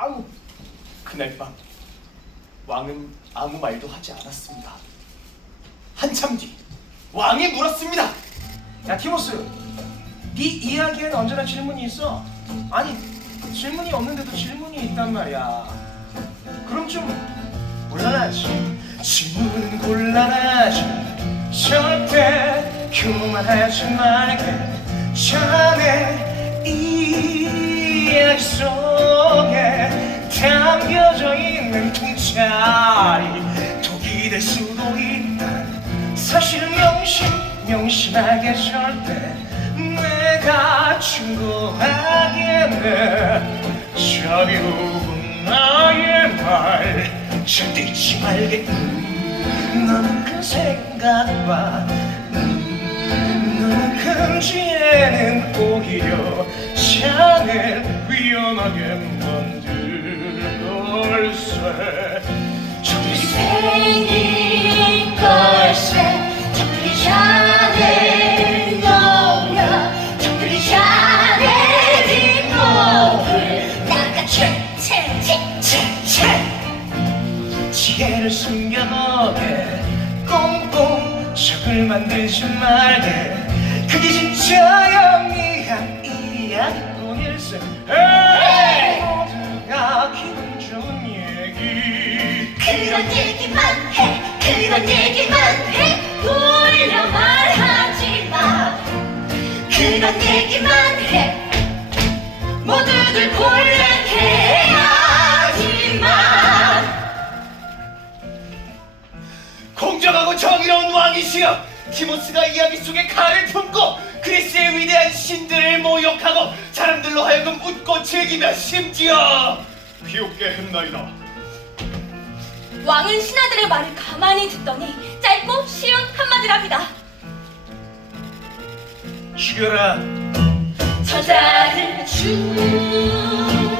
아우 그날 밤 왕은 아무 말도 하지 않았습니다. 한참 뒤 왕이 물었습니다. 야 티모스, 네 이야기에는 언제나 질문이 있어. 아니 질문이 없는데도 질문이 있단 말이야. 그럼 좀 곤란하지. 질문은 곤란하지. 절대 교만하지 말게. 자네 이야기 속에 담겨져 있는 통찰이 독이 될 수도 있다. 사실 명심 명심하게 절대 내가 충고하기에는 자비로운 나의 말 절대 잊지 말게 음, 너는 그 생각과 음, 너는 금지에는 오히려 자네 위험하게 만들 지혜를 숨겨보게. 꽁꽁 적을 만들지 말게. 그게 진짜 영리한 이야기뿐일세 에이! 모두가 기분 좋은 얘기. 그런 얘기만 해. 그런 얘기만 해. 돌려 말하지 마. 그런 얘기만 해. 모두들 곤란해 공정하고 정의로운 왕이시여 티모스가 이야기 속에 칼을 품고 그리스의 위대한 신들을 모욕하고 사람들로 하여금 웃고 즐기며 심지어 비웃게 했나이다. 왕은 신하들의 말을 가만히 듣더니 짧고 쉬운 한마디를 합니다. 죽여라. 저자를 죽여라